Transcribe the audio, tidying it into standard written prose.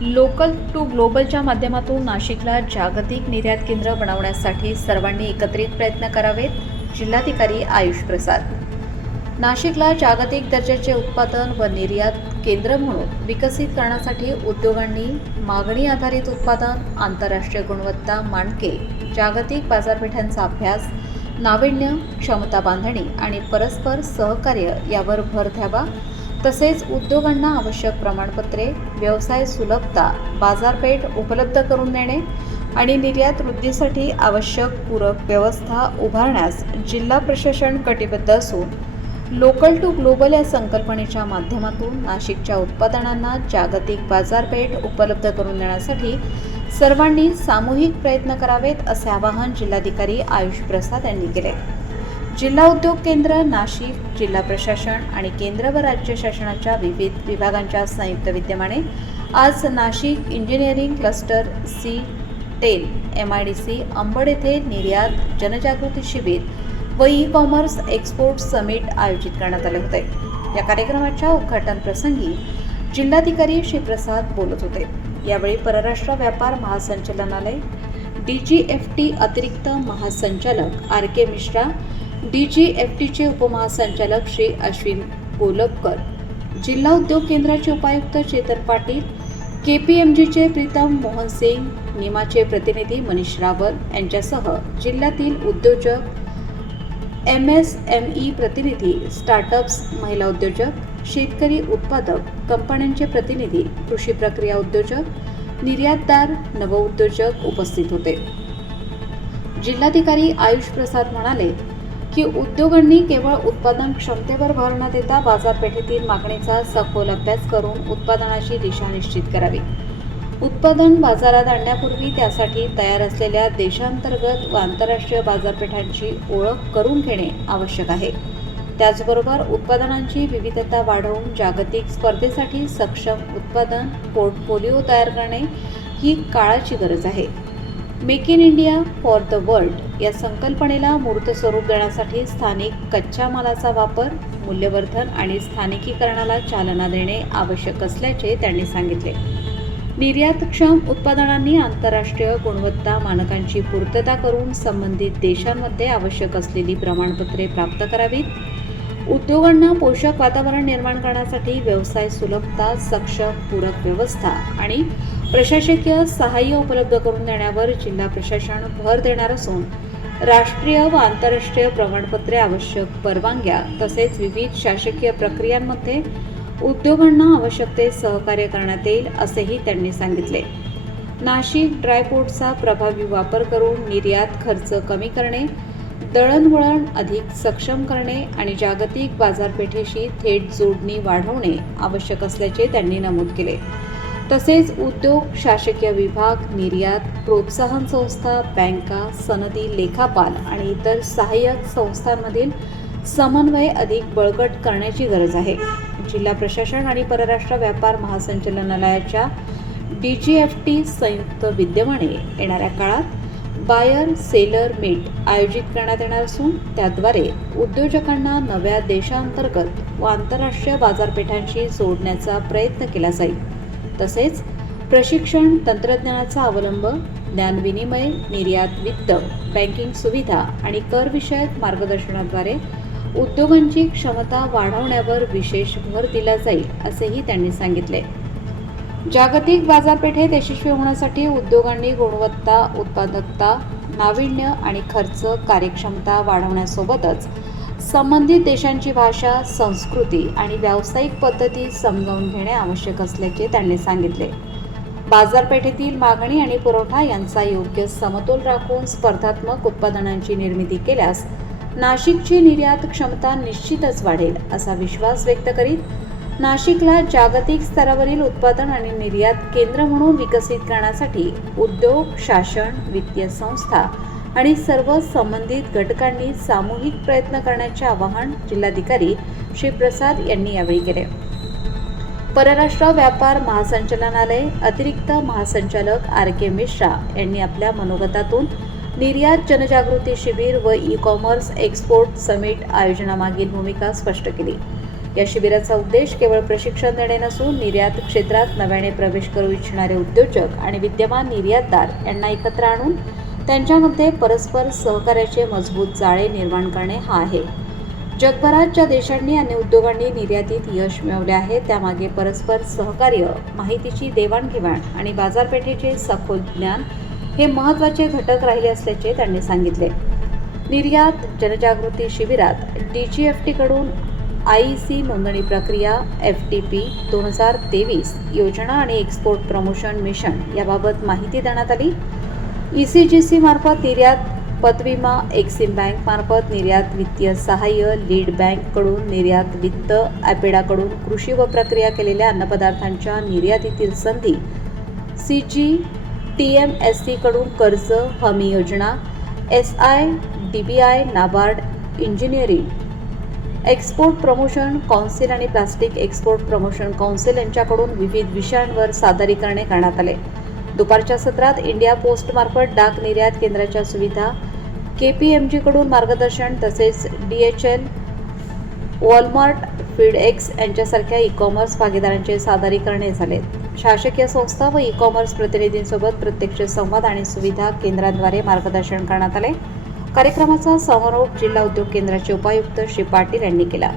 Local to ग्लोबलच्या माध्यमातून नाशिकला जागतिक निर्यात केंद्र बनवण्यासाठी सर्वांनी एकत्रित प्रयत्न करावेत. जिल्हाधिकारी आयुष प्रसाद. नाशिकला जागतिक दर्जाचे उत्पादन व निर्यात केंद्र म्हणून विकसित करण्यासाठी उद्योगांनी मागणी आधारित उत्पादन, आंतरराष्ट्रीय गुणवत्ता मानके, जागतिक बाजारपेठांचा अभ्यास, नाविन्य, क्षमता बांधणी आणि परस्पर सहकार्य यावर भर द्यावा. तसेच उद्योगांना आवश्यक प्रमाणपत्रे, व्यवसाय सुलभता, बाजारपेठ उपलब्ध करून देणे आणि निर्यात वृद्धीसाठी आवश्यक पूरक व्यवस्था उभारण्यास जिल्हा प्रशासन कटिबद्ध असून लोकल टू ग्लोबल या संकल्पनेच्या माध्यमातून नाशिकच्या उत्पादनांना जागतिक बाजारपेठ उपलब्ध करून देण्यासाठी सर्वांनी सामूहिक प्रयत्न करावेत, असे आवाहन जिल्हाधिकारी आयुष प्रसाद यांनी केले. जिल्हा उद्योग केंद्र नाशिक, जिल्हा प्रशासन आणि केंद्र व राज्य शासनाच्या विविध विभागांच्या संयुक्त विद्यमाने आज Nashik engineering cluster C10 MIDC Ambad येथे निर्यात जनजागृती शिबिर व ई-कॉमर्स एक्सपोर्ट समिट आयोजित करण्यात आले होते. या कार्यक्रमाच्या उद्घाटन प्रसंगी जिल्हाधिकारी श्री प्रसाद बोलत होते. यावेळी परराष्ट्र व्यापार महासंचालनालय, DGFT अतिरिक्त महासंचालक RK मिश्रा, DGFTचे उपमहासंचालक श्री अश्विन गोलपकर, जिल्हा उद्योग केंद्राचे उपायुक्त चेतन पाटील, KPMGचे प्रीतम मोहन सिंग, निमाचे प्रतिनिधी मनीष रावल यांच्यासह जिल्ह्यातील उद्योजक, MSME प्रतिनिधी, स्टार्टअप्स, महिला उद्योजक, शेतकरी उत्पादक, कंपन्यांचे प्रतिनिधी, कृषी प्रक्रिया उद्योजक, निर्यातदार, नवउद्योजक उपस्थित होते. जिल्हाधिकारी आयुष प्रसाद म्हणाले की उद्योगांनी केवळ उत्पादन क्षमतेवर भर न देता बाजारपेठेतील मागणीचा सखोल अभ्यास करून उत्पादनाची दिशा निश्चित करावी. उत्पादन बाजारात आणण्यापूर्वी त्यासाठी तयार असलेल्या देशांतर्गत व आंतरराष्ट्रीय बाजारपेठांची ओळख करून घेणे आवश्यक आहे. त्याचबरोबर उत्पादनांची विविधता वाढवून जागतिक स्पर्धेसाठी सक्षम उत्पादन पोर्टफोलिओ तयार करणे ही काळाची गरज आहे. Make in India for the world या संकल्पनेला मूर्त स्वरूप देण्यासाठी स्थानिक कच्च्या मालाचा वापर, मूल्यवर्धन आणि स्थानिकीकरणाला चालना देणे आवश्यक असल्याचे त्यांनी सांगितले. निर्यातक्षम उत्पादनांनी आंतरराष्ट्रीय गुणवत्ता मानकांची पूर्तता करून संबंधित देशांमध्ये आवश्यक असलेली प्रमाणपत्रे प्राप्त करावीत. उद्योगांना पोषक वातावरण निर्माण करण्यासाठी व्यवसाय सुलभता, सक्षम पूरक व्यवस्था आणि प्रशासकीय सहाय्य उपलब्ध करून देण्यावर जिल्हा प्रशासन भर देणार असून राष्ट्रीय व आंतरराष्ट्रीय प्रमाणपत्रे, आवश्यक परवानग्या तसेच विविध शासकीय प्रक्रियांमध्ये उद्योगांना आवश्यक ते सहकार्य करण्यात येईल, असेही त्यांनी सांगितले. नाशिक ड्रायपोर्टचा प्रभावी वापर करून निर्यात खर्च कमी करणे, दळणवळण अधिक सक्षम करणे आणि जागतिक बाजारपेठेशी थेट जोडणी वाढवणे आवश्यक असल्याचे त्यांनी नमूद केले. तसेच उद्योग, शासकीय विभाग, निर्यात प्रोत्साहन संस्था, बँका, सनदी, लेखापाल आणि इतर सहाय्यक संस्थांमधील समन्वय अधिक बळकट करण्याची गरज आहे. जिल्हा प्रशासन आणि परराष्ट्र व्यापार महासंचालनालयाच्या DGFT संयुक्त विद्यमाने येणाऱ्या काळात बायर सेलर मीट आयोजित करण्यात येणार असून त्याद्वारे उद्योजकांना नव्या देशांतर्गत व आंतरराष्ट्रीय बाजारपेठांशी जोडण्याचा प्रयत्न केला जाईल. तसेच प्रशिक्षण, तंत्रज्ञानाचा अवलंब, ज्ञानविनिमय, निर्यात वित्त, बँकिंग सुविधा आणि करविषयक मार्गदर्शनाद्वारे उद्योगांची क्षमता वाढवण्यावर विशेष भर दिला जाईल, असेही त्यांनी सांगितले. जागतिक बाजारपेठेत यशस्वी होण्यासाठी उद्योगांनी गुणवत्ता, उत्पादकता, नाविन्य आणि खर्च कार्यक्षमता वाढवण्यासोबतच संबंधित देशांची भाषा, संस्कृती आणि व्यावसायिक पद्धती समजावून घेणे आवश्यक असल्याचे त्यांनी सांगितले. बाजारपेठेतील मागणी आणि पुरवठा यांचा योग्य समतोल राखून स्पर्धात्मक उत्पादनांची निर्मिती केल्यास नाशिकची निर्यात क्षमता निश्चितच वाढेल, असा विश्वास व्यक्त करीत नाशिकला जागतिक स्तरावरील उत्पादन आणि निर्यात केंद्र म्हणून विकसित करण्यासाठी उद्योग, शासन, वित्तीय संस्था आणि सर्व संबंधित घटकांनी सामूहिक प्रयत्न करण्याचे आवाहन जिल्हाधिकारी श्री प्रसाद यांनी यावेळी केले. परराष्ट्र व्यापार महासंचालनालय अतिरिक्त महासंचालक RK मिश्रा यांनी आपल्या मनोगतातून निर्यात जनजागृती शिबिर व ई-कॉमर्स एक्सपोर्ट समिट आयोजनामागील भूमिका स्पष्ट केली. या शिबिराचा उद्देश केवळ प्रशिक्षण देणे नसून निर्यात क्षेत्रात नव्याने प्रवेश करू इच्छिणारे उद्योजक आणि विद्यमान निर्यातदार यांना एकत्र आणून त्यांच्यामध्ये परस्पर सहकार्याचे मजबूत जाळे निर्माण करणे हा आहे. जगभरात ज्या देशांनी आणि उद्योगांनी निर्यातीत यश मिळवले आहे त्यामागे परस्पर सहकार्य, माहितीची देवाणघेवाण आणि बाजारपेठेचे सखोल ज्ञान हे महत्त्वाचे घटक राहिले असल्याचे त्यांनी सांगितले. निर्यात जनजागृती शिबिरात DGFT कडून IEC नोंदणी प्रक्रिया, FTP 2023 योजना आणि एक्सपोर्ट प्रमोशन मिशन याबाबत माहिती देण्यात आली. ECGC मार्फत निर्यात पतविमा, एक्सिम बँक मार्फत निर्यात वित्तीय सहाय्य, लीड बँक कडून निर्यात वित्त, ॲपेडाकडून कृषी व प्रक्रिया केलेल्या अन्नपदार्थांच्या निर्यातीतील संधी, CGTMSC कडून कर्ज हमी योजना, SIDBI, NABARD, engineering, export promotion council आणि प्लास्टिक एक्सपोर्ट प्रमोशन कौन्सिल यांच्याकडून विविध विषयांवर सादरीकरणे करण्यात आले. दुपारच्या सत्रात इंडिया पोस्ट मार्फत डाक निर्यात केंद्राच्या सुविधा, KPMG कडून मार्गदर्शन तसेच DHL, वॉलमार्ट, फीडएक्स यांच्यासारख्या ई-कॉमर्स भागीदारांचे सादरीकरणे झाले. शासकीय संस्था व ई-कॉमर्स प्रतिनिधींसोबत प्रत्यक्ष संवाद आणि सुविधा केंद्रांद्वारे मार्गदर्शन करण्यात आले. कार्यक्रमाचा समारोप जिल्हा उद्योग केंद्राचे उपायुक्त श्री पाटील यांनी केला.